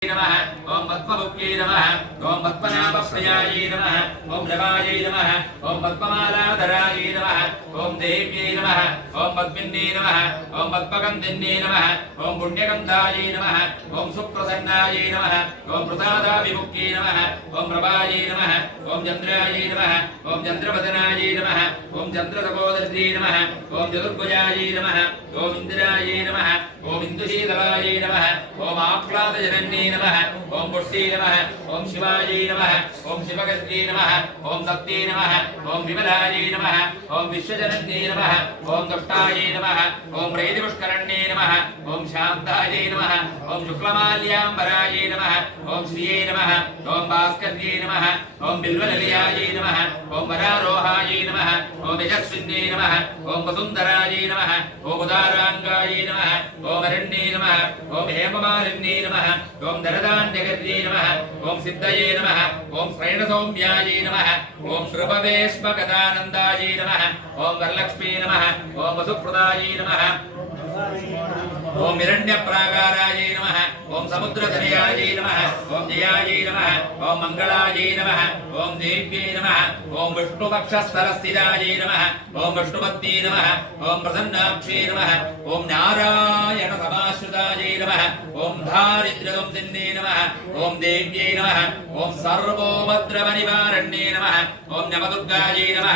नमः ओम पद्ममुख्यै नमः ओम पद्मनाभप्रियायै नमः ओम रमायै नमः ओम पद्ममालाधरायै नमः ओम देव्यै नमः ओम पद्मिन्यै नमः ओम पद्मगन्धिन्यै नमः ओम पुण्यगन्धायै नमः ओम सुप्रसन्नायै नमः ओम प्रसादाभिमुख्यै नमः ओम प्रभायै नमः ओम चन्द्रायै नमः ओम चन्द्रवदनायै नमः ओम चन्द्रसहोदर्यै नमः ओम चतुर्भुजायै नमः ओम इन्द्रायै नमः ओम इन्दुशीतलायै नमः ओम आह्लादजनन्यै नमः ओम पुष्टि नमः ओम शिवाय नमः ओम शिवगत्यै नमः ओम शक्ति नमः ओम विमलाय नमः ओम विश्वजनन्यै नमः ओम दुष्टाय नमः ओम प्रेतिपुष्करण्ये नमः ओम शान्ताय नमः ओम शुक्लमाल्याम्बराय नमः ओम श्रिये नमः ओम भास्कर्ये नमः ओम बिल्वललियाय नमः ओम वरारोहाय नमः ओम यशस्विन्ये नमः ओम वसुन्धराय नमः ओम उदाराङ्गाय नमः ओम अरण्ये नमः ओम हेममालिन्ये नमः ओम दरदान्यगत्ये नमः ओम सिद्धये नमः ओम श्रयणसौम्याये नमः ओम श्रुभवेश्मगदानन्दाये नमः ओम वरलक्ष्मी नमः ओम वसुप्रदाये नमः ओम हिरण्यप्राकाराय नमः ओम समुद्रधनयाय नमः ओम जयाय नमः ओम मंगलाय नमः ओम देव्यै नमः ओम विष्णुपक्षस्थलस्थिताय नमः ओम विष्णुपत्नी नमः ओम प्रसन्नाक्षे नमः ओम नारायण समाश्रिताय नमः ओम दारिद्र्यदंसिन्ये नमः ओम देव्यै नमः ओम सर्वोपद्रवनिवारण्ये नमः ओम नवदुर्गायै नमः।